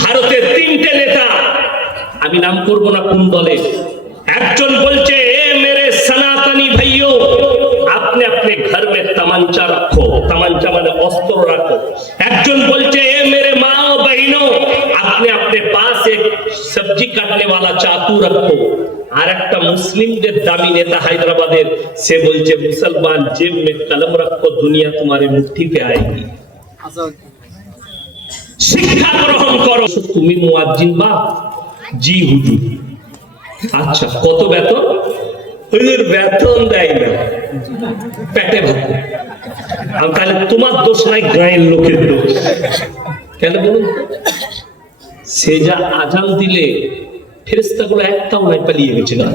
ভারতের তিনটে নেতা, আমি নাম করবো না কোন দলে, একজন বলছে এ মেরে সনাতনী ভাইयों, আপনি अपने घर में तमंचा रखो, तमंचा মানে অস্ত্র রাখো। একজন বলছে এ मेरे माँ और बहनों, আপনি अपने पास एक सब्जी काटने वाला चाकू रखो। আর একটা মুসলিমদের দামি নেতা হায়দ্রাবাদের, সে বলছে মুসলমান जेब में कलम रखो, दुनिया तुम्हारे मुट्ठी पे आएगी। শিক্ষা গ্রহণ করো। তুমি মুয়াজ্জিন বা? জি হুজুর। আচ্ছা, কত বেতন? হুজুর বেতন দেয় না, পেটে ভাত। তাহলে তোমার দোষ নাই, গায়ের লোকের দোষ। কেন বলুন? সে যা আজান দিলে ফেরেশতাগুলো একটাও নাই, পালিয়ে গেছে না,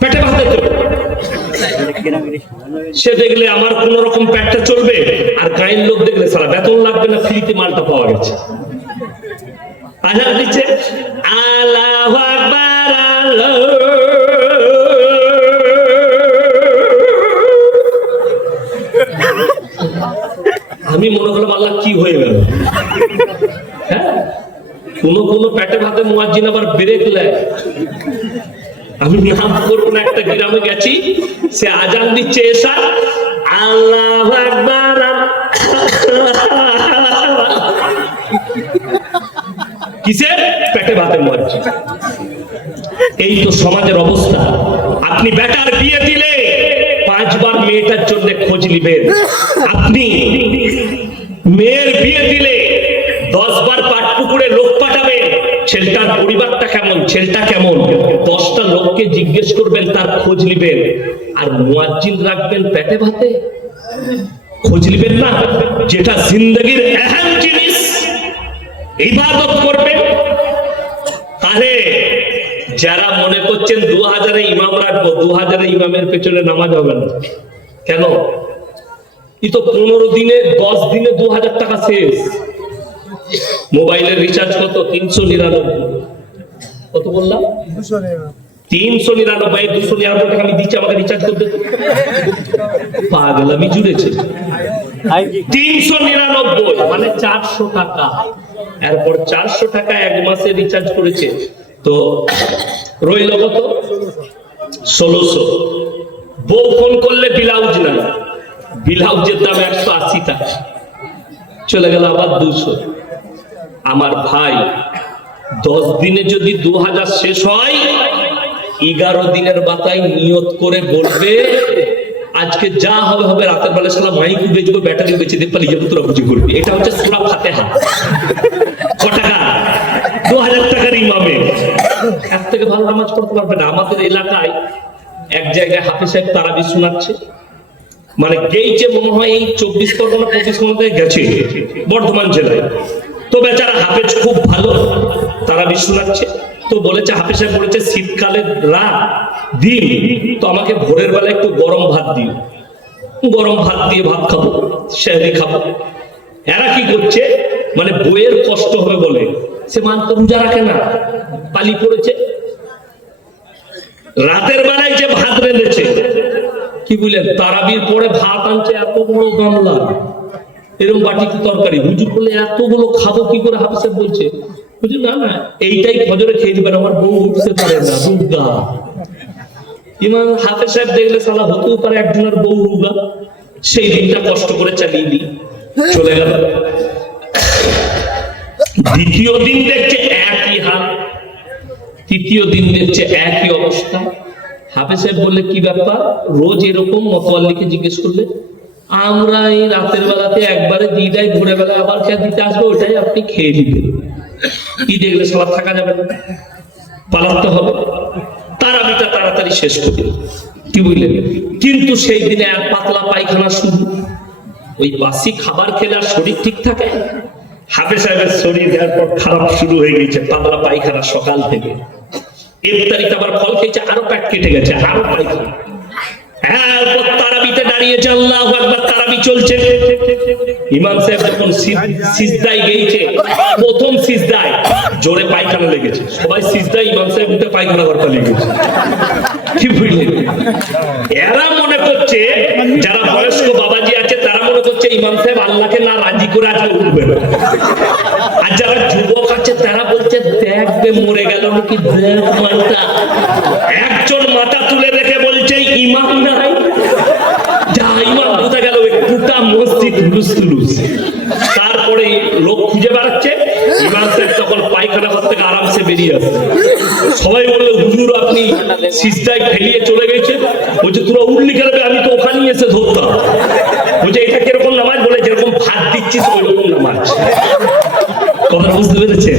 পেটে ভাত দিতে। সে দেখলে আমার কোন রকম পেটটা চলবে, আর গায়ের লোক দেখলে সারা বেতন লাগবে না, ফ্রিতে মালটা পাওয়া গেছে। আজান দিচ্ছে, আল্লাহু আকবার, আল্লাহু। আমি মনে করলাম আল্লাহ কি হয়ে গেল। হ্যাঁ, কোন পেটে ভাতে মুয়াজ্জিন আবার ব্রেক নেয়। আমি নাম করবো না, একটা গ্রামে গেছি, সে আজান দিচ্ছে এসা, আল্লাহু আকবার, কিসের? পেটে ভাতের মুয়াজ্জিন। এই তো সমাজের অবস্থা। আপনি বেটার বিয়ে দিলে 5 বার মেয়েটার জন্য খোঁজ নিবেন, আপনি মেয়ের বিয়ে দিলে 10 বার পাটপুকুরে লোক পাঠাবেন, ছেলেটার পরিবারটা কেমন, ছেলেটা কেমন, 10টা লোককে জিজ্ঞেস করবেন, তার খোঁজ নিবেন। আর মুয়াজ্জিন রাখবেন পেটে ভাতে, খোঁজ নিবেন না, যেটা জিন্দগির আহম জিনিস, ইবাদত করবেন। আরে যারা মনে করছেন 2000-এ ইমাম রাখবো, 2000-এ ইমামের পেছনে নামাজ হবে না, কেন? এই তো 15 দিনে 10 দিনে 2000 টাকা শেষ। মোবাইলের রিচার্জ কত? 399। কত বললাম? 399। 299 টাকা আমি দিচ্ছি, আমাকে রিচার্জ করতে। পাগল, আমি জুড়েছি 399 মানে 400 টাকা। এরপর 400 টাকা 1 মাসে রিচার্জ করেছে, তো রইল কত? 1600। বউ ফোন করলে ব্লাউজ নাই, ব্লাউজের দাম 180 টাকা, চলে গেল আবার 200। আমার ভাই, 10 দিনে যদি 2000 শেষ হয়, 11 দিনের বাতায় নিয়ত করে বলবে আজকে যা হবে হবে, রাতের বেলা সালা মাইক বেচবো, ব্যাটারি বেচে দিয়ে পালিয়ে যাবো, তোরা বুঝে করবি। এটা হচ্ছে সূরা ফাতিহা। ক টাকা? 2000 টাকার ইমামে। এর থেকে ভালো নামাজ পড়তে পারবে না। আমাদের এলাকায় এক জায়গায় হাফেজ সাহেব তারাবি শোনাচ্ছে, মানে গেইছে মনে হয় এই 24 পরগনা 25 পরগনায় গেছে, বর্ধমান জেলায়। তো বেচারা হাফেজ খুব ভালো, তারাবি শোনাচ্ছে। তো বলেছে, হাফেজ সাহেব বলেছে শীতকালের রাত দিন, তো আমাকে ভোরের বেলা একটু গরম ভাত দিও। গরম ভাত দিয়ে ভাত খাবো, সেহরি খাবো। এরা কি করছে, মানে বইয়ের কষ্ট হবে বলে সে মান তো রোজা রাখে না, পালি পড়েছে। রাতের বেলায় যে ভাত রেঁধেছে, কি বুঝলেন, তারাবির পরে ভাত আনছে এত বড় গামলা, এরকম বাটিতে তরকারি। হুজুর বলে এতগুলো খাবো কি করে? হাফেজ সাহেব বলছে, হুজুর না না, এইটাই ফজরে খেয়ে দিবেন, আমার বউ উঠতে পারে না, রুগা। ইমাম হাফেজ সাহেব দেখলে সালা হতেও পারে একজনের বউ রুগা। সেই দিনটা কষ্ট করে চালিয়ে দিই, চলে গেল। দ্বিতীয় দিন দেখছে একই হাল, তৃতীয় দিন দেখছে একই অবস্থা। হাফেজ সাহেব বললে কি ব্যাপার, রোজ এরকম? মতোয়াল্লিকে জিজ্ঞেস করলে, আমরা এই রাতের বেলাতে একবারে দিয়ে দেয়, ভোরের বেলা আবার খেয়ে দিতে আসবে, ওইটাই আপনি খেয়ে দিবেন। কি দেখলে সবার থাকা যাবে না, পালাতে হবে, তারাবিটা তাড়াতাড়ি শেষ করি, কি বুঝলেন? কিন্তু সেই দিনে এক পাতলা পায়খানা শুরু। ওই বাসি খাবার খেলে আর শরীর ঠিক থাকে? হাফেজ সাহেবের শরীর এরপর খারাপ শুরু হয়ে গেছে, পাতলা পায়খানা সকাল থেকে। ইফতারিতে আবার ফল খেয়েছে, আরো পেট কেটে গেছে, আরো পায়খানা। এরপর তারাবিতে দাঁড়িয়েছে, আল্লাহু আকবার, তারাবি চলছে। ইমাম সাহেব যখন সিজদায় গেছে, প্রথম সিজদায় জোরে পায়খানা লেগেছে, সবাই সিজদায়, ইমাম সাহেব উঠে পায়খানা ঘর পালিয়ে গেছে। কি বুঝলেন? এরা মনে করছে, যারা বয়স্ক বাবাজি আছে, তারা মনে করছে ইমাম সাহেব আল্লাহকে না রাজি করে আজকে উঠবে না। দেখবে মরে গেল নাকি, দেখ মাটা। একজন মাথা তুলে রেখে বলছে ইমাম নাই। যা ইমাম কোথায় গেল? গোটা মসজিদ হুলুস তুলুস। তারপরে লোক খুঁজে বেড়াচ্ছে, ইমাম সাহেব তখন পায়খানা ঘর থেকে আরামসে বেরিয়ে আসছে। সবাই বললো হুজুর আপনি সিজদায় ফেলিয়ে চলে গেছে। বলছে তোরা উঠলি কেন? আমি তো ওখানেই এসে ধরতাম। বলছে এটা কিরকম নামাজ? বলে যেরকম ভাত দিচ্ছিস ওই রকম নামাজ। কথা বুঝতে পেরেছে?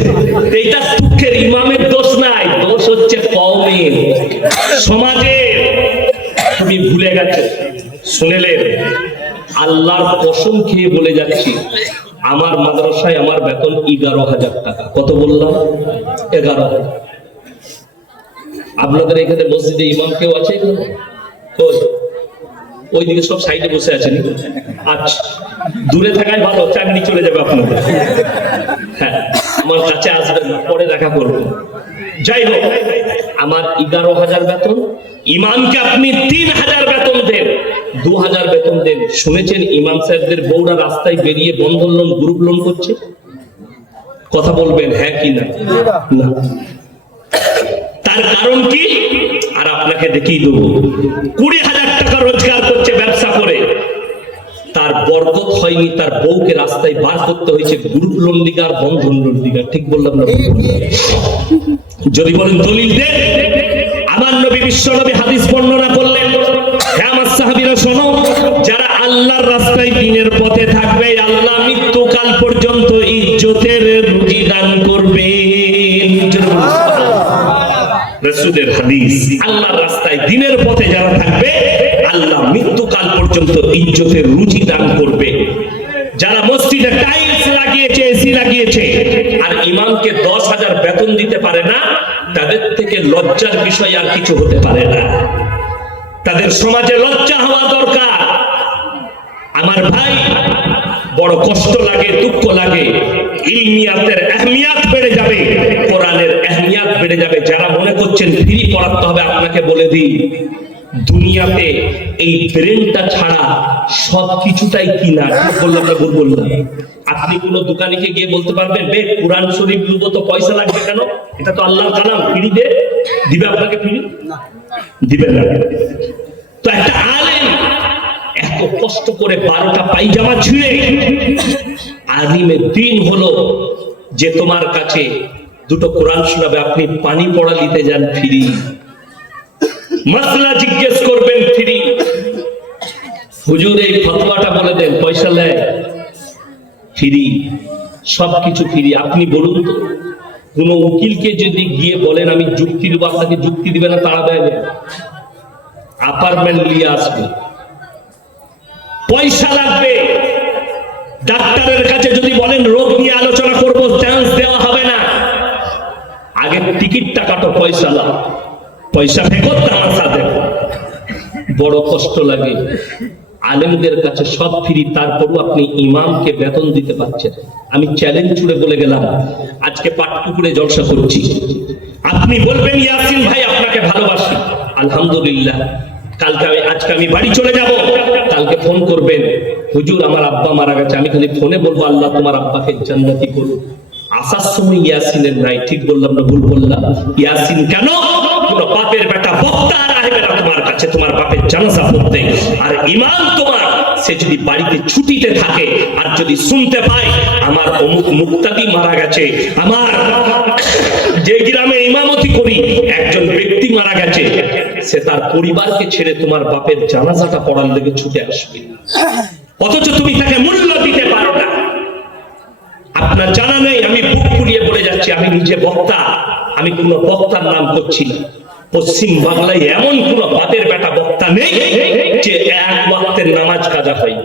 এইটা দুঃখের, ইমামের দোষ নাই, দোষ হচ্ছে কওমের, সমাজের। তুমি ভুলে গেছো। শুনেলেন, আল্লাহর কসম খেয়ে বলে যাচ্ছি, আমার মাদ্রাসায় আমার বেতন 11,000 টাকা। কত বললাম? 11,000। আপনাদের এখানে মসজিদে ইমাম কেউ আছে? ওইদিকে সব সাইডে বসে আছেন। আচ্ছা, দূরে থাকায় ভালো, চাকরি চলে যাবে আপনাদের। হ্যাঁ, আমার কাছে আসবেন না, পরে দেখা করবো। যাই হোক, আমার 11,000 বেতন, ইমামকে আপনি 3,000 বেতন দেন, 2,000 বেতন দেন। শুনেছেন ইমাম সাহেবদের বউরা রাস্তায় বেরিয়ে বন্ধন লোন, গ্রুপ লোন করছে? কথা বলবেন হ্যাঁ কি না? না। তার কারণ কি? আর আপনাকে দেখিয়ে দেবো, 20,000 টাকা রোজগার করছে ব্যবসা করে, তার বরকত হয়নি, তার বউকে রাস্তায় বার করতে হয়েছে গ্রুপ লোন দিকে আর বন্ধন লোন দিকে। ঠিক বললাম না? যদি বলেন দলিল দেন, আমার নবী বিশ্ব নবী হাদিস বর্ণনা করলেন, হ্যাঁ আমার সাহাবীরা শোনো, যারা আল্লাহর রাস্তায় দ্বীনের পথে থাকবে, আল্লাহ মৃত্যুকাল পর্যন্ত ইজ্জতের রুজি দান করবেন। রাসূলের হাদিস, আল্লাহর রাস্তায় দ্বীনের পথে যারা থাকবে, আল্লাহ মৃত্যুকাল পর্যন্ত ইজ্জতের রুজি দান করবে। যারা মসজিদে টাইলস লাগিয়েছে, এসি লাগিয়েছে, আর ইমামকে 10,000 বেতন দিতে পারে না, তাদের থেকে লজ্জার বিষয় আর কিছু হতে পারে না। তাদের সমাজে লজ্জা হওয়া দরকার। আমার ভাই, বড় কষ্ট লাগে, দুঃখ লাগে। ইলমিয়াতের আহমিয়াত বেড়ে যাবে, কোরআনের আহমিয়াত বেড়ে যাবে। যারা মনে করছেন ফ্রি পড়াতে হবে, আপনাকে বলে দিই, দুনিয়াতে এই ব্রেনটা ছাড়া সবকিছুটাই কিনা। বললাম না, ভুল বললাম? আপনি কোন দোকানে গিয়ে বলতে পারবেন, বে কুরআন শরীফ নেবো তো পয়সা লাগবে কেন? এটা তো আল্লাহর কালাম, ফ্রি দিবে আপনাকে? ফ্রি দিবে না। তো একটা আলেম এত কষ্ট করে 12টা পায়জামা ছিঁড়ে, আলিমের দিন হলো যে তোমার কাছে দুটো কোরআন শোনাবে, আপনি পানি পড়া নিতে যান ফ্রি, মাসলা জিজ্ঞেস করবেন ফ্রি, হুজুর এই ফতোয়াটা বলে দেন, পয়সা নেয়, ফ্রি, সবকিছু ফ্রি। আপনি বলুন তো, কোন উকিলকে যদি গিয়ে বলেন আমি যুক্তি দেবো, আপনাকে যুক্তি দিবে না, তাড়া দেয় না, অ্যাপার্টমেন্ট নিয়ে আসবে, পয়সা লাগবে। ডাক্তারের কাছে যদি বলেন রোগ নিয়ে আলোচনা করবো, চান্স দেওয়া হবে না, আগে টিকিটটা কাটো, পয়সা লাও, পয়সা ফেরত তামাশা দেখো। বড় কষ্ট লাগে। আলেমদের কাছে সব ফ্রি, তারপরও আপনি ইমামকে বেতন দিতে পারছেন। আমি চ্যালেঞ্জ ছুড়ে বলে গেলাম, আজকে পাটপুকুরে জলসা করছি, আপনি বলবেন ইয়াসিন ভাই আপনাকে ভালোবাসি, আলহামদুলিল্লাহ, আজকে আমি বাড়ি চলে যাব, কালকে ফোন করবেন, হুজুর আমার আব্বা মারা গেছে, আমি খালি ফোনে বলবো আল্লাহ তোমার আব্বাকে জান্নাতি করুন। আসার সময় ইয়াসিনের নাই। ঠিক বললাম না, ভুল বললাম? ইয়াসিন কেন? কোন বাপের বেটা বক্তা আর আসবে না তোমার কাছে তোমার বাপের জানাজা পড়তে। আর ইমাম তোমার, সে যদি বাড়িতে ছুটিতে থাকে আর যদি শুনতে পায় আমার অমুক মুক্তাদি মারা গেছে, আমার যে গ্রামে ইমামতি করি একজন ব্যক্তি মারা গেছে, সে তার পরিবারকে ছেড়ে তোমার বাপের জানাজাটা পড়ার লেগে ছুটে আসবে, অথচ তুমি তাকে মূল্য দিতে পারো না। আপনার জানা নেই, আমি বুক ফুলিয়ে বলে যাচ্ছি, আমি নিজে বক্তা, আমি কোন বক্তার নাম করছি না। পশ্চিম বাংলায় এমন কোন বাপের বেটা বক্তা নেই যে এক ওয়াক্তের নামাজ কাজা হয়।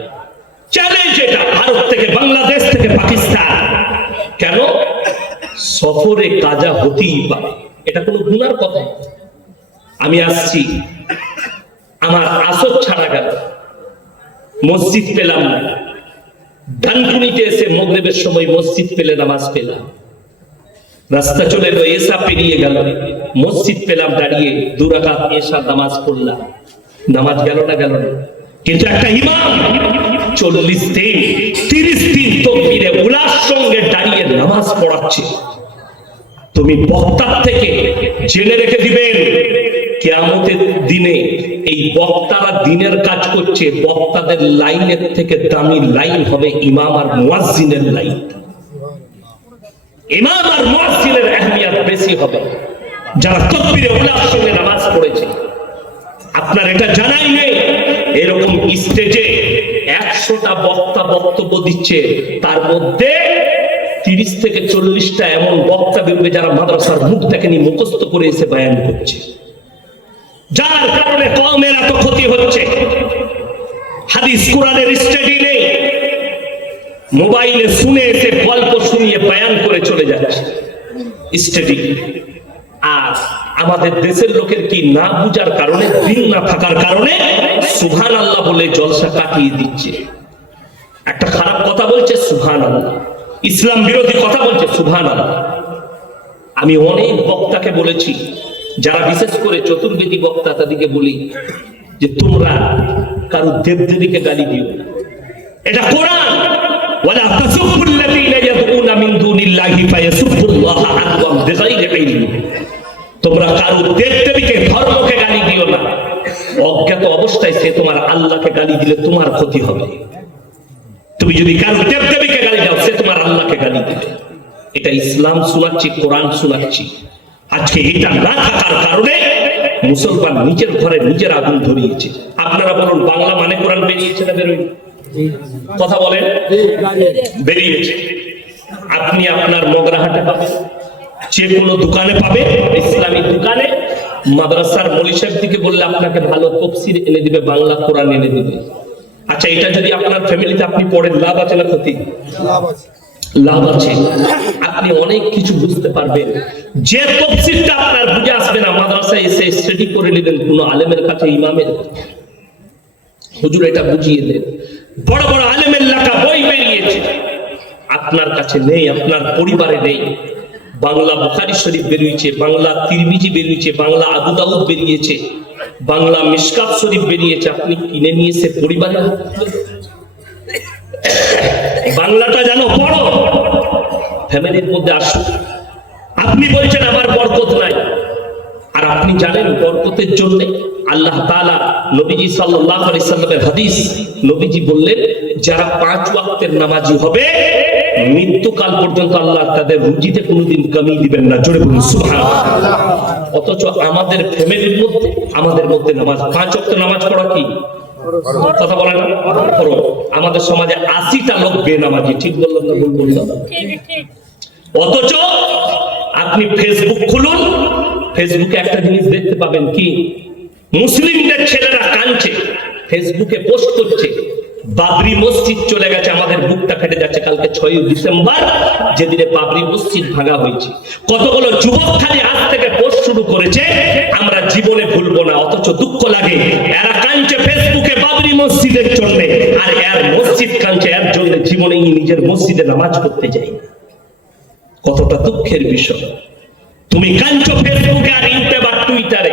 চ্যালেঞ্জ এটা, ভারত থেকে, বাংলাদেশ থেকে, পাকিস্তান। কেন? সফরে কাজা হতেই পারে, এটা কোনো গুনার কথা। আমি আসছি, আমার আসর ছাড়া গেল, মসজিদ পেলাম না, ধানকুনিতে এসে মাগরিবের সময় মসজিদ পেলে নামাজ পেলাম, রাস্তা চলে এলো, এসা পেরিয়ে গেল, মসজিদ পেলাম দাঁড়িয়ে, 2 রাকাত এশা নামাজ পড়লাম, নামাজ গেল না? গেল না। কিন্তু একটা ইমাম 40 দিন 30 দিন তাকবীরে উলার সঙ্গে দাঁড়িয়ে নামাজ পড়াচ্ছে, তুমি বক্তার থেকে জেনে রেখে দিবেন, কিয়ামতের দিনে এই বক্তারা দিনের কাজ করছে, বক্তাদের লাইনের থেকে দামি লাইন হবে ইমাম আর মুয়াজ্জিনের লাইন। ইমাম আর মুয়াজ্জিনের আহমিয়ত বেশি হবে যারা তাকবীরে উলার সঙ্গে নামাজ পড়েছে। আপনার এটা জানাই নেই, এরকম স্টেজে 100টা বক্তা বক্তব্য দিচ্ছে, তার মধ্যে 30 থেকে 40টা এমন বক্তা বেরোবে যারা মাদ্রাসার মুখ থেকে নিয়ে মুখস্থ করে এসে বয়ান করছে, যার কারণে কওমের এত ক্ষতি হচ্ছে। হাদিস কোরআনের স্টাডি নেই, মোবাইলে শুনে এসে গল্প শুনিয়ে বয়ান করে চলে যাচ্ছে স্টাডি। আর আমাদের দেশের লোকের কি না বুঝার কারণে, দিন না থাকার কারণে সুবহানাল্লাহ বলে জলসা কাটিয়ে দিচ্ছে। একটা খারাপ কথা বলছে সুবহানাল্লাহ, ইসলাম বিরোধী কথা বলছে সুবহানাল্লাহ। আমি অনেক বক্তাকে বলেছি, যারা বিশেষ করে চতুর্বেদী বক্তা, তাদেরকে বলি যে তোমরা কারো দেবদেবীকে গালি দিও, এটা কোরআন। ওয়ালা তাসুবুল্লাযীনা ইয়াদউনা মিন দুনিল্লাহি ফায়াসুবুল্লাহা আদওয়াম বিগাইরি ইলম। তোমরা কারো দেবদেবীকে, ধর্মকে গালি দিও না, অজ্ঞাত অবস্থায় সে তোমার আল্লাহকে গালি দিলে তোমার ক্ষতি হবে। তুমি যদি কারো দেবদেবীকে গালি দাও, সে তোমার আল্লাহকে গালি দিবে। এটা ইসলাম শোনাচ্ছি, কোরআন শোনাচ্ছি। আজকে এটা না থাকার কারণে মুসলমান নিজের ঘরে নিজের আগুন ধরিয়েছে। আপনারা বলুন, বাংলা মানে কোরআন বেরিয়েছে না বেরোয়নি? কথা বলেন, বেরিয়েছে। আপনি আপনার মগরাহাটে পাবেন, যে কোনো দোকানে পাবে, ইসলামী দোকানে। মাদ্রাসার মৌলভী সাহেব থেকে বললে আপনাকে ভালো তাফসীর এনে দিবে, বাংলা কোরআন এনে দিবে। আচ্ছা, এটা যদি আপনার ফ্যামিলিতে আপনি পড়েন, লাভ আছে না ক্ষতি? লাভ আছে। আপনি অনেক কিছু বুঝতে পারবেন। যে তাফসীরটা আপনার বুঝে আসবে না, মাদ্রাসায় এসে স্টাডি করে নেবেন কোন আলেমের কাছে, ইমামের, হুজুর এটা বুঝিয়ে দেন। বড় বড় আলেমের লেখা বই বেরিয়েছে, আপনার কাছে নেই, আপনার পরিবারে নেই। বাংলা বুখারী শরীফ বেরিয়েছে, বাংলা তিরমিজি বেরিয়েছে, বাংলা আবু দাউদ বেরিয়েছে, বাংলা মিশকাত শরীফ বেরিয়েছে। আপনি কিনে নিয়ে এসে পরিবারে বাংলাটা জানো পড়ো, ফ্যামিলির মধ্যে আসুন। আপনি বলছেন আমার বরকত নাই, আর আপনি জানেন বরকতের জন্য আল্লাহ তাআলা, নবীজি সাল্লাল্লাহু আলাইহি সাল্লামের হাদিস, নবীজি বললেন যারা 5 ওয়াক্তের নামাজি হবে, মৃত্যুকাল পর্যন্ত আল্লাহ তাদের রুজিতে কোনোদিন কমি দিবেন না। জোরে বলুন সুবহানাল্লাহ। অথচ আমাদের ফ্যামিলির মধ্যে, আমাদের মধ্যে নামাজ, 5 ওয়াক্ত নামাজ পড়া কি কথা বলে না? আমাদের সমাজে 80টা লোক বেনামাজি। ঠিক বললাম না ভুল বললাম? অথচ আপনি ফেসবুক খুলুন, ফেসবুকে একটা জিনিস দেখতে পাবেন, কি মুসলিমদের ছেলেরা কাঁদছে, ফেসবুকে পোস্ট করছে, বাবরি মসজিদ চলে গেছে, আমাদের বুকটা ফেটে যাচ্ছে। কালকে 6ই ডিসেম্বর, যেদিনে বাবরি মসজিদ ভাঙা হয়েছে, কতগুলো যুবক খালি আজ থেকে পোস্ট শুরু করেছে, আমরা জীবনে ভুলবো না। অথচ দুঃখ লাগে, এরা কাঁদছে ফেসবুকে বাবরি মসজিদের জন্য, আর এর মসজিদ কাঁদছে এর জন্য, জীবনে নিজের মসজিদে নামাজ পড়তে যাই। কতটা দুঃখের বিষয়। তুমি কাঁদছো ফেসবুকে আর ইউটিউব আর টুইটারে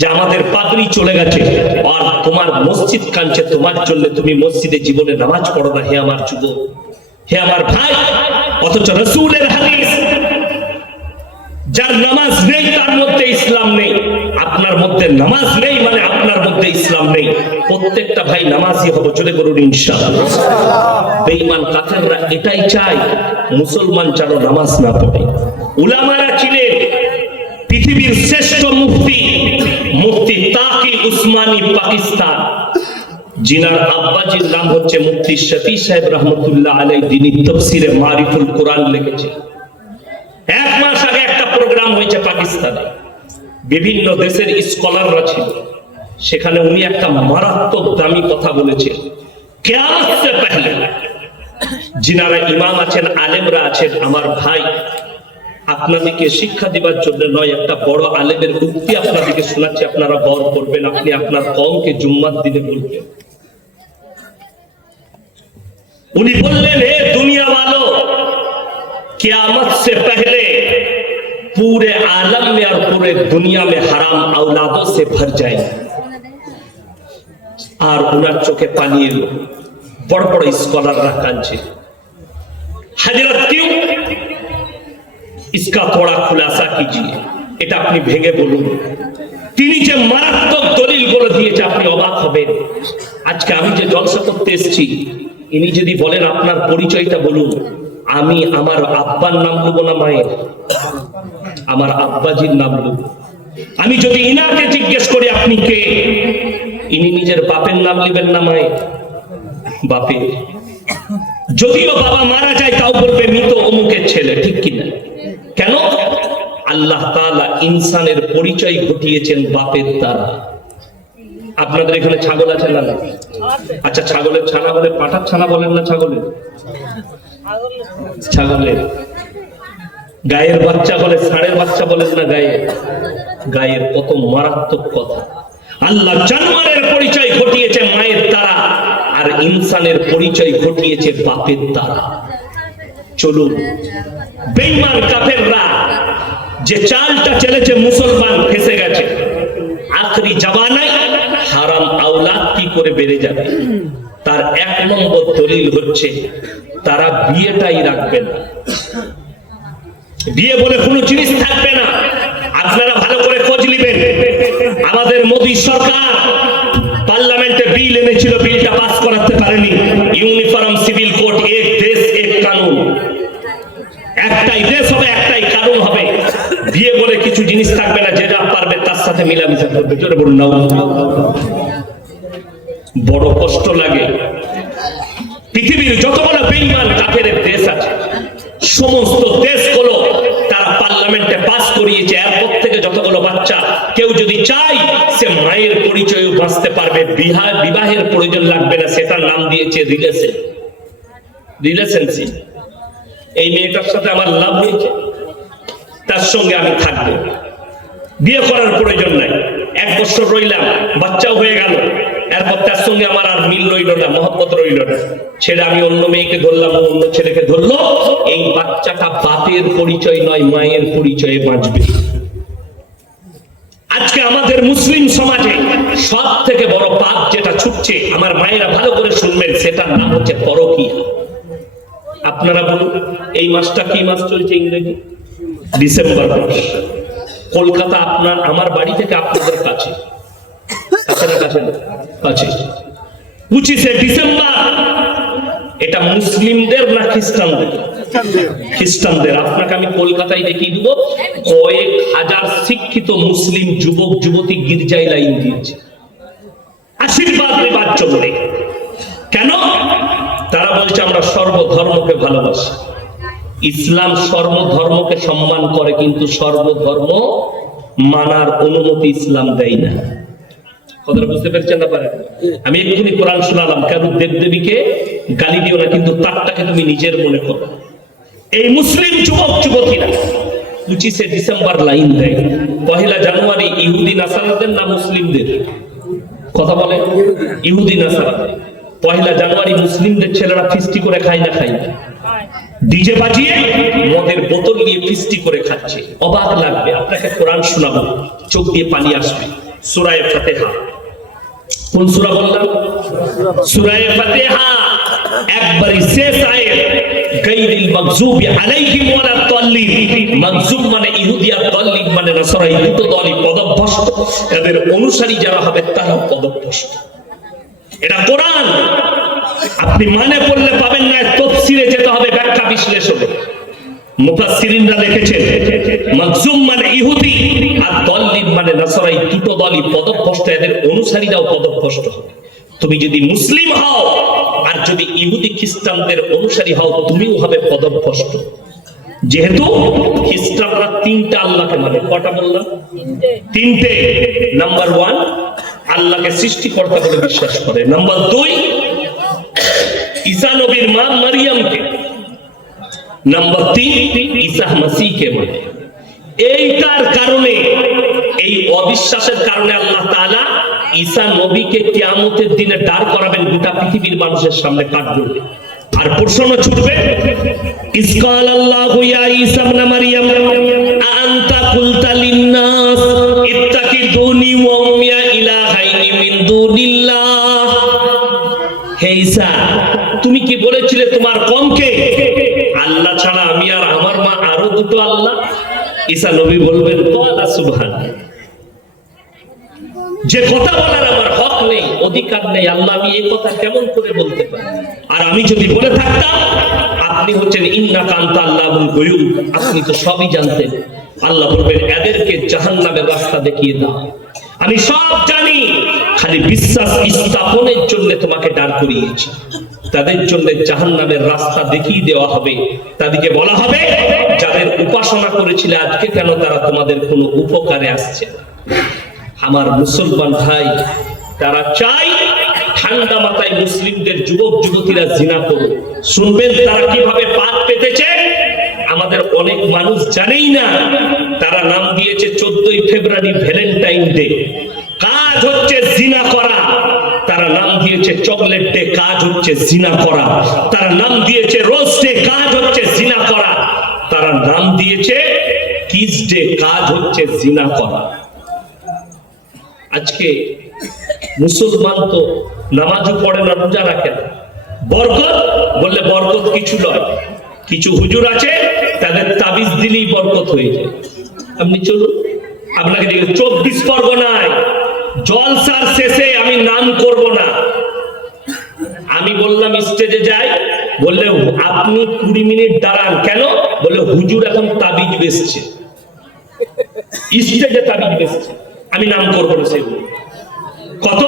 যে আমাদের পাগড়ি চলে গেছে, আর তোমার মসজিদ কাঁদছে তোমার জন্য, তুমি মসজিদে জীবনে নামাজ পড়ো না। হে আমার যুবক, হে আমার ভাই, অথচ রাসূলের হাদিস, যার নামাজ নেই তার মধ্যে ইসলাম নেই। আপনার মধ্যে নামাজ নেই মানে আপনার মধ্যে ইসলাম নেই। প্রত্যেকটা ভাই নামাজি হবো, চলে করুন ইনশাআল্লাহ। বেঈমান কাফেররা এটাই চায়, মুসলমান যেন নামাজ না পড়ে। উলামারা ছিলেন পৃথিবীর শ্রেষ্ঠ মুফতি, মুফতি তাকি উসমানী পাকিস্তান, জিনার আব্বাজির নাম হচ্ছে মুফতি শফি সাহেব রহমতুল্লাহ আলাইহি। যিনি তাফসীরে মারিফুল কোরআন লিখেছেন। 1 মাস আগে একটা প্রোগ্রাম হয়েছে পাকিস্তানে, বিভিন্ন দেশের স্কলাররা ছিল সেখানে। উনি একটা মারাত্মক দামি কথা বলেছেন, কিয়ামত সে পহলে যিনারা ইমাম আছেন, আলেমরা আছেন, আমার ভাই, আপনাদেরকে শিক্ষা দিবার জন্য নয়, একটা বড় আলেমের উক্তি আপনাদেরকে শোনাচ্ছি, আপনারা গৌর করবেন। আপনি আপনার কওমকে জুম্মার দিনে বলবেন। উনি বললেন, হে দুনিয়া वालों, कियामत से पहले पूरे आलम में और पूरे दुनिया में हराम औलादों से भर जाएंगे। আর উনার চোখে পানি এলো। বড় বড় স্কলাররা কাঁদছে। হযরত কিউ इसका थोड़ा खुलासा कीजिए। এটা আপনি ভেঙে বলুন। তিনি যে মারাত্মক দলিল বলে দিয়েছে আপনি অবাক হবেন। আজকে আমি যে জলসা করতে এসেছি, ইনি যদি বলেন আপনার পরিচয়টা বলুন, আমি আমার আব্বার নাম নেব না মায়ের, আমার আব্বাজির নাম নেব। আমি যদি ইনাকে জিজ্ঞেস করি আপনি কে, ইনি নিজের বাপের নাম নেবেন না মায়ের, বাপের। যদিও বাবা মারা যায় তাও বলবে মৃত অমুকের ছেলে, ঠিক কিনা? কেন? আল্লাহ তাআলা ইনসানের পরিচয় ঘটিয়েছেন বাপের দ্বারা। আপনাদের এখানে ছাগল আছে না? আচ্ছা, ছাগলের ছানা বলে পাঠার ছানা বলেন না? ছাগলের গায়ের বাচ্চা বলে, ষাঁড়ের বাচ্চা বলেন না? গায়ের কত মারাত্মক কথা। আল্লাহ জানোয়ারের পরিচয় ঘটিয়েছে মায়ের দ্বারা, আর ইনসানের পরিচয় ঘটিয়েছে বাপের দ্বারা। চলুন, বেঈমান কাফেররা যে চালটা চলেছে, মুসলমান ফেসে গেছে। আখরি জামানায় হারাম আওলাদ কি করে বেড়ে যাবে, তার এক নম্বর দলিল হচ্ছে তারা বিয়েটাই রাখবে না। বিয়ে বলে কোনো জিনিস থাকবে না। আপনারা ভালো করে খোঁজ নেবেন। আমাদের মোদী সরকার পার্লামেন্টে বিল এনেছিল, বিলটা পাস করাতে পারেনি। ইউনিফর্ম সিভিল কোড, এক দেশ এক কানুন। একটাই দেশ হবে, একটাই কানুন হবে। বিয়ে বলে কিছু জিনিস থাকবে না, যেটা পারবে তার সাথে মিলামিশা করবে। জোরে বলুন না। বড় কষ্ট লাগে। পৃথিবীর যতগুলো বেঈমান কাফেরের দেশ আছে, সমস্ত দেশগুলো তারা পার্লামেন্টে পাস করিয়েছে। এরপর থেকে যতগুলো বাচ্চা, কেউ যদি চায় সে মায়ের পরিচয়ও বাঁচতে পারবে, বিবাহের প্রয়োজন লাগবে না, সেটার নাম দিয়েছে রিলেশনশিপ। এই মেয়েটার সাথে আমার লাভ হয়েছে, তার সঙ্গে আমি থাকবো, বিয়ে করার প্রয়োজন নাই। 1 বছর রইলাম, বাচ্চাও হয়ে গেল, এরপর তার সঙ্গে আমার আর মিল রইল না, মহব্বত রইল না, ছেড়ে আমি অন্য মেয়েকে ধরলাম, অন্য ছেলেকে ধরলো। এই বাচ্চাটা বাপের পরিচয় নয়, মায়ের পরিচয়ে বাঁচবে। আজকে আমাদের মুসলিম সমাজে সব থেকে বড় পাপ যেটা ছুটছে, আমার মায়েরা ভালো করে শুনবেন, সেটার নাম হচ্ছে পরকীয়া। আপনারা বলুন, এই মাসটা কি মাস চলছে ইংরেজি? ডিসেম্বর মাস। কলকাতা আমার বাড়ি থেকে আপনাদের কাছে, 25শে ডিসেম্বর। এটা মুসলিমদের না খ্রিস্টানদের? খ্রিস্টানদের। আপনাকে আমি কলকাতায় দেখিয়ে দিব, কয়েক হাজার শিক্ষিত মুসলিম যুবক যুবতী গির্জায় লাইন দিয়েছে আশীর্বাদ নেবার জন্য। কেন? তারা বলছে আমরা সর্বধর্মকে ভালোবাসি। ইসলাম সর্বধর্মকে সম্মান করে, কিন্তু সর্বধর্ম মানার অনুমতি ইসলাম দেয় না। কথাটা বুঝতে পেরেছেন না? পারেন? আমি এক্ষুনি কোরআন শোনালাম, কেন দেবদেবীকে গালি দিও না, কিন্তু তারটাকে তুমি নিজের মনে করো। এই মুসলিম যুবক যুবতীরা 25শে ডিসেম্বর লাইন দেয়। 1 জানুয়ারি ইহুদি নাসারাদের না মুসলিমদের? কথা বলে ইহুদি নাসারাদের। 1 জানুয়ারি মুসলিমদের ছেলেরা ফিস্টি করে খায় না? ডিজে বাজিয়ে মদের বোতল নিয়ে ফিস্টি করে খাচ্ছে। অবাক লাগবে। আপনাকে কোরআন শোনাবো, চোখ দিয়ে পানি আসবে। সূরা ফাতিহা। কোন সূরা বললাম? সূরা ফাতিহা, একবারই শেষ আয়াত, গায়রিল মাগযুবি আলাইহিম ওয়ালাদ দাল্লিন। মাগযুব মানে ইহুদি, আর দাল্লিন মানে নাসারা। এই দুটো দলই পদভ্রষ্ট, এদের অনুসারী যারা হবে তারাও পদভ্রষ্ট। এটা কোরআন। আপনি মানে পড়লে পাবেন না, তাফসীরে যেতে হবে, ব্যাখ্যা বিশ্লেষণে। মুফাসসিরিনরা লিখেছেন মাগযুম মানে ইহুদি আর দাল্লিন মানে নাসারা। এই দুটো দলই পদভ্রষ্ট, এদের অনুসারীরাও পদভ্রষ্ট হবে। তুমি যদি মুসলিম হও আর যদি ইহুদি খ্রিস্টানদের অনুসারী হও, তুমিও হবে পদভ্রষ্ট। যেহেতু খ্রিস্টানরা 3টা আল্লাহকে মানে। কটা বললাম? 3টে। নাম্বার 1, আল্লাহকে সৃষ্টিকর্তা বলে বিশ্বাস করে। নাম্বার 2, ঈসা নবীর মা মারিয়ামকে। নাম্বার 3, ঈসা মাসীহকে মানে। এইটার কারণে, এই অবিশ্বাসের কারণে আল্লাহ তাআলা ঈসা নবীকে কিয়ামতের দিনে দাঁড় করাবেন গোটা পৃথিবীর মানুষের সামনে কাঠগড়ে। আর প্রশ্ন ছুটবে, ইসকাল আল্লাহু ইয়া ঈসা ইবনে মারইয়াম আনতা কুলতা লিন-নাস ইত্তাকিদুনি ওয়া উম্মিয়া ইলাহাইনি মিন দুনিল্লাহ। হে ঈসা, তুমি কি বলেছিলে তোমার কওমকে আল্লাহ ছাড়া আমি আর আমার মা আরো দুটো আল্লাহ? ঈসা নবী বলবেন ক্বালা সুবহানাল্লাহ, যে কথা বলার আমার হক নেই, অধিকার নেই, আল্লাহ আমি এই কথা কেমন করে বলতে পারি? আর আমি যদি বলে থাকতাম আপনি হচ্ছেন ইন্নাকা আনতা আল্লাহুল গুয়ুব, আপনি তো সবই জানতেন। আল্লাহ বলবেন এদেরকে জাহান্নামের রাস্তা দেখিয়ে দাও, আমি সব জানি, খালি বিশ্বাস স্থাপনের জন্য তোমাকে দাঁড় করিয়েছি। তাদের জন্য জাহান্নামের রাস্তা দেখিয়ে দেওয়া হবে। তাদেরকে বলা হবে যাদের উপাসনা করেছিলে আজকে কেন তারা তোমাদের কোনো উপকারে আসছে না। আমার মুসলমান ভাই, তারা চাই ঠান্ডা মাথায় মুসলিমদের যুবক যুবতীরা জিনা করুক। শুনবেন তারা কিভাবে পাপ পেতেছে। আমাদের অনেক মানুষ জানেই না, তারা নাম দিয়েছে 14ই ফেব্রুয়ারি ভ্যালেন্টাইন ডে, কাজ হচ্ছে জিনা করা। তারা নাম দিয়েছে চকলেট ডে, কাজ হচ্ছে জিনা করা। তারা নাম দিয়েছে রোজ ডে, কাজ হচ্ছে জিনা করা। তারা নাম দিয়েছে কিস ডে, কাজ হচ্ছে জিনা করা। আজকে মুসলমান তো নামাজও পড়ে না, রোজা রাখে না। বরকত বললে বরকত কিছু নয়, কিছু হুজুর আছে তাদের তাবিজ দিলেই বরকত হয়ে যায়। আপনি চলুন, আপনাকে 24 পরগনায় জলসার শেষে আমি নাম করব না, আমি বললাম স্টেজে যাই, বললে আপনি 20 মিনিট দাঁড়ান। কেন? বলে হুজুর এখন তাবিজ বেচছে, স্টেজে তাবিজ বেচছে, আমি নাম করবো না। সেগুলো কত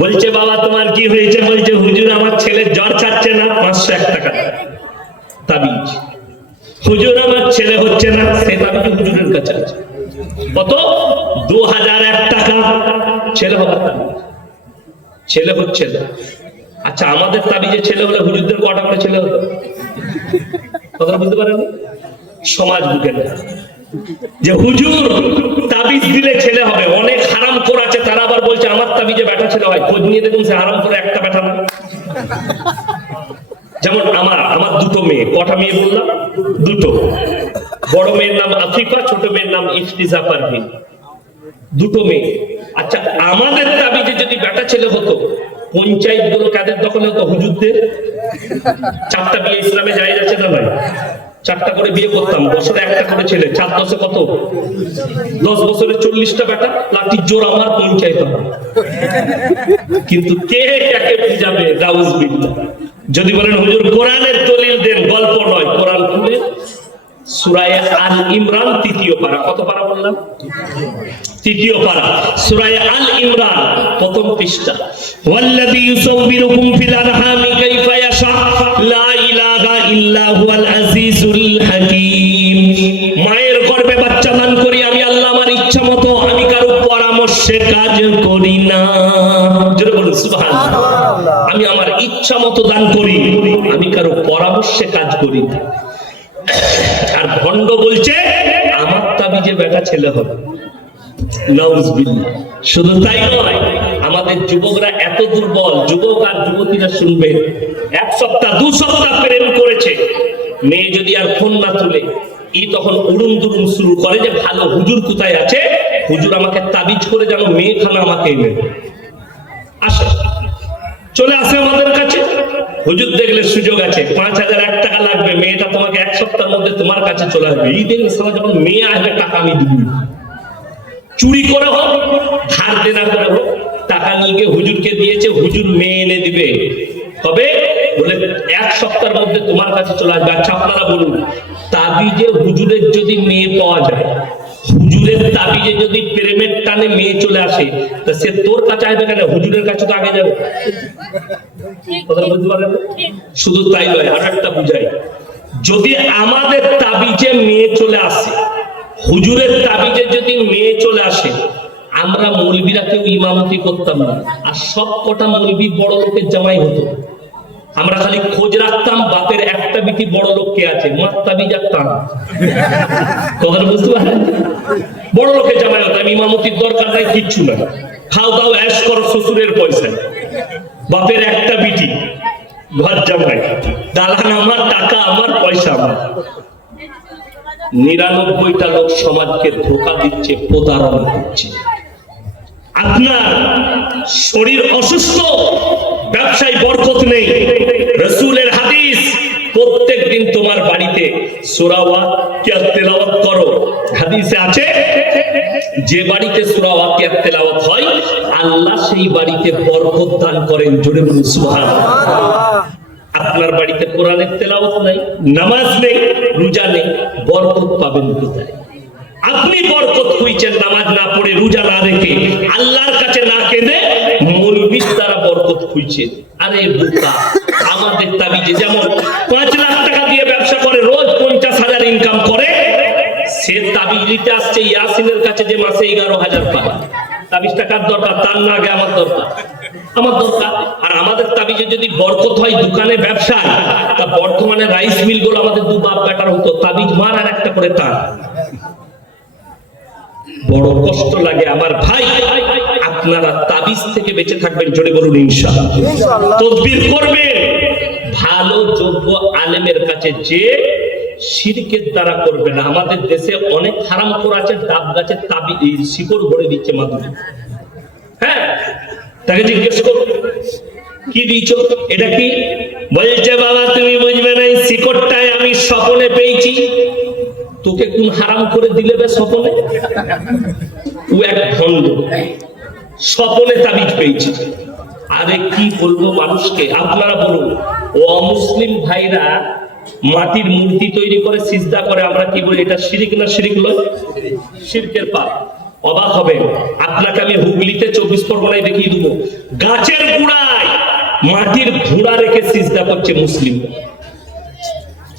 বলছে, বাবা তোমার কি হয়েছে? বলছে হুজুর আমার ছেলের জ্বর ছাড়ছে না, 501 টাকা তাবিজ। হুজুর আমার ছেলে হচ্ছে না, সে তাবিজ হুজুরের কাছে আছে। কত? 2001 টাকা। ছেলে হবার তাবিজ, ছেলে হচ্ছে না। আচ্ছা আমাদের তাবিজে ছেলে হলে হুজুরদের কটা করে ছেলে হতো? কথা বুঝতে পারেন? সমাজ বুঝে না যে হুজুর তাবিজ দিলে ছেলে হবে। অনেক হারাম খোর আছে, তারা আবার বলছে আমার তাবিজে বেটা ছেলে হয়। খোঁজ নিয়ে দেখুন সে হারাম করে একটা বেটা না। যেমন আমার দুটো মেয়ে। কটা মেয়ে বললাম? দুটো। বড় মেয়ের নাম আফিফা, ছোট মেয়ের নাম ইফতিজা পারভিন, দুটো মেয়ে। আচ্ছা আমাদের তাবিজে যদি বেটা ছেলে হতো, পঞ্চায়েত গুলো কাদের দখলে হতো? হুজুরদের। 4টা বিয়ে ইসলামে জায়েজ আছে না ভাই? 4টা করে বিয়ে করতাম, বছরে একটা করে ছেলে। 4 10 কত? 10 বছরে 40টা বেটা, লাঠির জোর আমার পঞ্চায়েত। কিন্তু কে কাকে বুঝাবে? নাউজুবিল্লাহ। যদি বলেন হুজুর কোরআনের দলিল দেন, গল্প নয়, কোরআন খুলে সূরা আল ইমরান 3য় পারা। কত পারা বললাম? 3য় পারা, সূরা আল ইমরান 1ম পৃষ্ঠা। ওয়াল্লাযী ইউসাউবিরুকুম ফিল আরহামি কাইফা ইয়াশা লা ইলাহা ইল্লা হুয়াল আজিজুল হাকীম। মায়ের গর্ভে বাচ্চা দান করি আমি আল্লাহ আমার ইচ্ছা মতো, আমি কারো পরামর্শে কাজ করি না। জোরে বলুন সুবহানাল্লাহ। আমি আমার ইচ্ছা মতো দান করি, আমি কারো পরামর্শে কাজ করি না। আর ভণ্ড বলছে আমার তাবিজে বেটা ছেলে হবে। নাউজুবিল্লাহ। শুধু তাই নয়, আমাদের যুবকরা এত দুর্বল, যুবক আর যুবতীরা শুনবে, 1 সপ্তাহ 2 সপ্তাহ প্রেম করেছে, মেয়ে যদি আর ফোন না তুলে, তখন উড়ুম দুরুম শুরু করে যে ভালো হুজুর কোথায় আছে, হুজুর আমাকে তাবিজ করে যেন মেয়ে খানা আমাকে এনে আসে। চলে আসে আমাদের কাছে, হুজুর দেখলে সুযোগ আছে, 5001 টাকা লাগবে, মেয়েটা তোমাকে 1 সপ্তাহের মধ্যে তোমার কাছে চলে আসবে। এই দেখলে সারা যখন মেয়ে আসবে টাকা আমি দিব, চুরি করে হোক ধার দেনা করে হোক, টাকা নিয়ে গিয়ে হুজুরকে দিয়েছে, হুজুর মেয়ে এনে দিবে। তবে বলে 1 সপ্তাহের মধ্যে তোমার কাছে চলে আসবে। আচ্ছা আপনারা বলুন, তাবিজে হুজুরের যদি মেয়ে পাওয়া যায়, হুজুরের তাবিজে যদি প্রেমের টানে মেয়ে চলে আসে, তা সে তোর কাছে আসবে কেন? হুজুরের কাছে তো আগে যাবে। কথা বুঝতে পারলেন? শুধু তাই নয়, আর একটা বুঝাই, যদি আমাদের তাবিজে মেয়ে চলে আসে, হুজুরের তাবিজে যদি মেয়ে চলে আসে, আমরা মৌলবীরা কেউ ইমামতি করতাম না, আর সব কটা মৌলবী বড় লোকের জামাই হতো। আমরা খালি খোঁজ রাখতাম বাপের একটা বিটি বড় লোক কে আছে, মার তাবিজ রাখতাম। কথা বুঝতে পারলেন? বড় লোকের জামাই হতাম, ইমামতির দরকার নাই, কিচ্ছু না, খাও দাও অ্যাশ করো শ্বশুরের পয়সায়। বাপের একটা বিটি, ঘর জামাই, দালান আমার, টাকা আমার, পয়সা আমার। 99টা লোক সমাজকে ধোঁকা দিচ্ছে, প্রতারণা করছে। আপনার শরীর অসুস্থ, ব্যবসায় বরকত নেই। রাসূলের হাদিস, প্রত্যেক দিন তোমার বাড়িতে সূরা ওয়াকিয়া তেলাওয়াত করো। হাদিসে আছে যে বাড়িতে সূরা ওয়াকিয়া তেলাওয়াত হয় আল্লাহ সেই বাড়িতে বরকত দান করেন। জোরে বলুন সুবহানাল্লাহ। আপনার বাড়িতে কোরআনের তেলাওয়াত নাই, নামাজ নেই, রোজা নেই, বরকত পাবেন কোথায়? আপনি বরকত খুঁজছেন নামাজ না পড়ে, রোজা না রেখে, আল্লাহর কাছে না কেঁদে মৌলবীর দ্বারা বরকত খুঁজছেন। আরে বোকা, আমাদের তাবিজে যেমন 5 লাখ টাকা দিয়ে ব্যবসা করে রোজ 50,000 ইনকাম করে, সে তাবিজ নিতে আসছে ইয়াসিনের কাছে যে মাসে 11,000 পায়। তাবিজ টাকার দরকার, তার না আগে আমার দরকার, আমার দরকার। আর আমাদের তাবিজে যদি বরকত হয় দোকানে ব্যবসায়, তা বর্তমানে রাইস মিল গুলো আমাদের 2 বাপ বেটার হতো, তাবিজ মার আর একটা করে টান। বড় কষ্ট লাগে আমার ভাই। আপনারা তাবিজ থেকে বেঁচে থাকবেন, জোরে বলুন ইনশাআল্লাহ। তাদবীর করবেন ভালো যোগ্য আলেমের কাছে, যে শিরকের দ্বারা করবে না। আমাদের দেশে অনেক হারামখোর আছে, ডাব গাছের তাবিজ শিকড় ভরে দিচ্ছে মাদুরে। হ্যাঁ, তাকে জিজ্ঞেস করো কি দিয়েছো, এটা কি? বলছে বাবা তুমি বুঝবে না, এই শিকড়টাই আমি স্বপ্নে পেয়েছি। তোকে কোন হারাম করে দিলে বে স্বপ্নে? ও এক ভণ্ড, স্বপ্নে তাবিজ পেয়েছি। আরে কি বলবো মানুষকে? আপনারা বলুন, ও অমুসলিম ভাইরা মাটির মূর্তি তৈরি করে সিজদা করে, আমরা কি বলি এটা শিরক না শিরক নয়? শিরকের পাপ। অবাক হবেন, আপনাকে আমি হুগলিতে 24 পরগনায় দেখিয়ে দেবো, গাছের গুড়ায় মাটির ঘোড়া রেখে সিজদা করছে মুসলিম।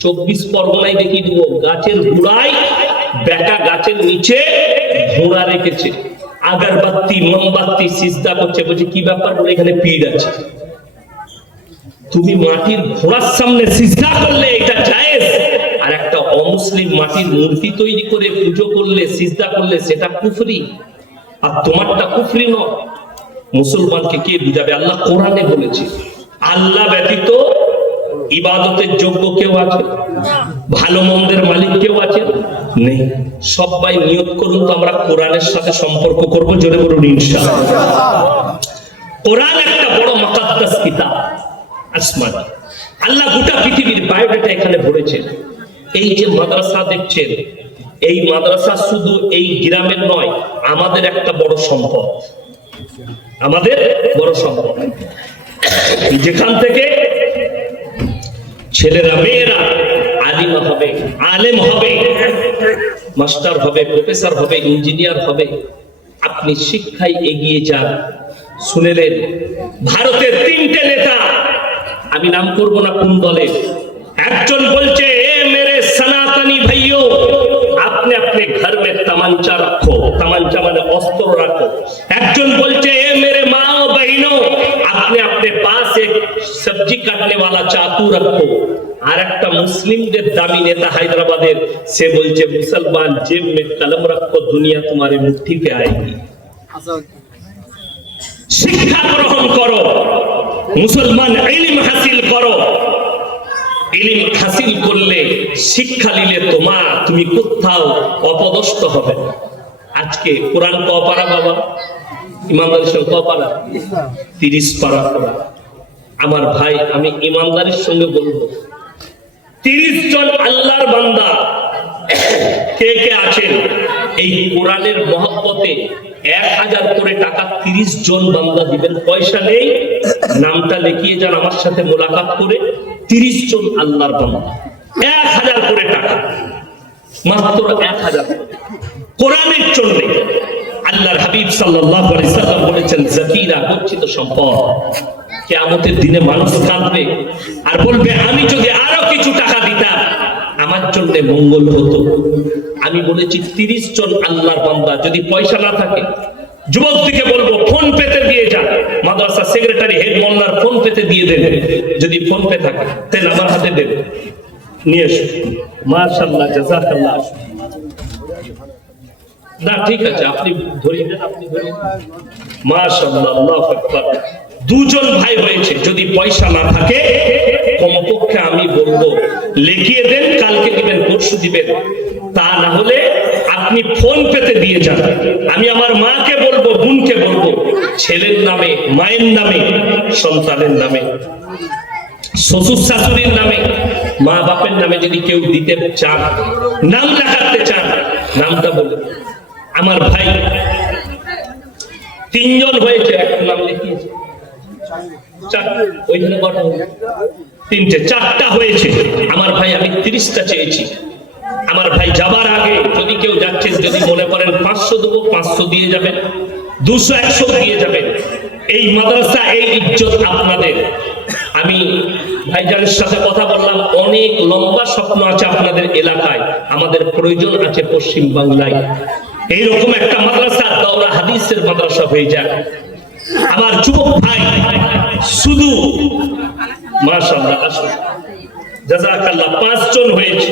24 পরগনায় দেখিয়ে দেবো, গাছের গুড়ায় বেটা গাছের নিচে ঘোড়া রেখেছে, আগরবাতি মোমবাতি সিজদা করছে। বলছে কি ব্যাপার? বলে এখানে পীর আছে। তুমি মাটির ঘোড়ার সামনে সিজদা করলে এটা জায়েজ, আর একটা অমুসলিম মাটির মূর্তি তৈরি করে পুজো করলে সিজদা করলে সেটা কুফরি, আর তোমারটা কুফরি নয়। মুসলমানকে কে বুঝাবে? আল্লাহ কোরআনে বলেছে আল্লাহ ব্যতীত ইবাদতের যোগ্য কেউ আছে? ভালো মন্দের মালিক কেউ আছে? নেই। সবাই নিয়ত করুন তো আমরা কোরআনের সাথে সম্পর্ক করব, জোরে বলুন ইনশাআল্লাহ। কোরআন একটা বড় মুকাদ্দাস কিতাব, আসমান। আল্লাহ গোটা পৃথিবীর বায়োডাটা এখানে ভরেছেন। এই যে মাদ্রাসা দেখছেন, এই মাদ্রাসা শুধু এই গ্রামের নয়, আমাদের একটা বড় সম্পদ, আমাদের বড় সম্পদ। যেখান থেকে ছেলেরা মেয়েরা আলিম হবে, আলেম হবে, মাস্টার হবে, প্রফেসর হবে, ইঞ্জিনিয়ার হবে। আপনি শিক্ষায় এগিয়ে যান। শুনেলেন ভারতের 3টে নেতা, আমি নাম করব না কোন দলে, একজন বলছে এ মেরে সনাতনী ভাইও, আপনি আপনি ঘর মে তমঞ্চা রাখো, তমঞ্চা মানে অস্ত্র রাখো। একজন বলছে এ মেরে মা ও বহনো, আপনি আপনি পাস এক সবজি কাটনে वाला চাকু রাখো। আর একটা মুসলিমদের দামি নেতা হায়দ্রাবাদের, সে বলছে মুসলমান जेब में कलम रखो, दुनिया तुम्हारी मुट्ठी पे आएगी। শিক্ষা গ্রহণ করো, মুসলমান ইলম হাসিল করো। ইলম হাসিল করলে, শিক্ষা নিলে তুমি কোথাও অপদস্থ হবে না। আজকে কোরআন ক পারা বাবা? ইমানদারির সঙ্গে ক পারা? 30 পারা পড়া। আমার ভাই, আমি ইমানদারির সঙ্গে বলবো, 30 জন আল্লাহর বান্দা কে কে আছেন এই কোরআনের মহব্বতে 1000 করে টাকা 30 জন বান্দা দিবেন। পয়সা নেই, নামটা লিখিয়ে যান আমার সাথে মোলাকাত করে। 30 জন আল্লাহর বান্দা 1000 করে টাকা, মাত্র 1000 কোরআনের জন্য। আল্লাহর হাবিব সাল্লাল্লাহু আলাইহি সাল্লাম বলেছেন যাকিরা গচ্ছিত সম্পদ। কিয়ামতের দিনে মানুষ কাঁদবে আর বলবে আমি যদি আরো কিছু টাকা দিতাম আমার জন্য মঙ্গল হতো। আমি বলেছি 30 জন আল্লাহর বান্দা, যদি পয়সা না থাকে যুবকদিকে বলবো ফোন পেতে দিয়ে যান, মাদ্রাসা সেক্রেটারি হেড মোল্লার ফোন পেতে দিয়ে দেন। যদি ফোন পে থাকে তাহলে আমার হাতে দেন, নিয়ে এসো। মাশাআল্লাহ, জাযাকাল্লাহ। না ঠিক আছে, আপনি ধরিয়ে দেন, আপনি ধরিয়ে দেন। মাশাআল্লাহ, আল্লাহু আকবার। 2 জন ভাই হয়েছে, যদি পয়সা না থাকে কমপক্ষে আমি বলবো লিখিয়ে দেন, কালকে দিবেন, পরশু দিবেন। তা না হলে আপনি ফোন পেতে দিয়ে যান। আমি আমার মাকে বলবো, বোনকে বলবো, ছেলের নামে, মায়ের নামে, সন্তানের নামে শ্বশুর শাশুড়ির নামে, মা বাপের নামে যদি কেউ দিতে চান, নাম লেখাতে চান, নামটা বলুন। আমার ভাই 3 জন হয়েছে, একটা নাম লিখিয়েছে, ওইখানে কটা হলো? 3টে, 4টা হয়েছে। আমার ভাই আমি 30টা চেয়েছি। আমার ভাই যাবার আগে যদি কেউ যাচ্ছেন, যদি মনে করেন 500 দেবো, 500 দিয়ে যাবেন, 200 100 দিয়ে যাবেন। এই মাদ্রাসা, এই ইজ্জত আপনাদের। আমি ভাইজানের সাথে কথা বললাম, অনেক লম্বা স্বপ্ন আছে আপনাদের এলাকায়, আমাদের প্রয়োজন আছে পশ্চিম বাংলায় এইরকম একটা মাদ্রাসা, দাওরা হাদিসের মাদ্রাসা হয়ে যায়। আমার যুবক ভাই শুধু মাশাআল্লাহ, আসুন, জাযাকাল্লাহ, 5 জন হয়েছে।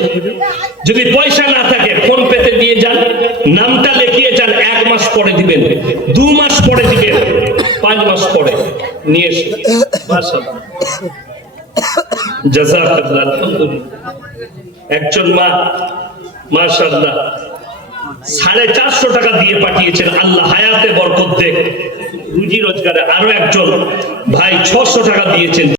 যদি পয়সা না থাকে ফোন পেতে দিয়ে যান, নামটা লিখিয়ে যান, 1 মাস পরে দিবেন, 2 মাস পরে দিবেন, 5 মাস পরে নিয়ে এসে। মাশাআল্লাহ, জাযাকাল্লাহ, আলহামদুলিল্লাহ। একজন মা মাশাআল্লাহ 450 টাকা দিয়ে পাঠিয়েছেন, আল্লাহ হায়াতে বরকত দেখ, রুজি রোজগারে। আরো একজন ভাই 600 টাকা দিয়েছেন।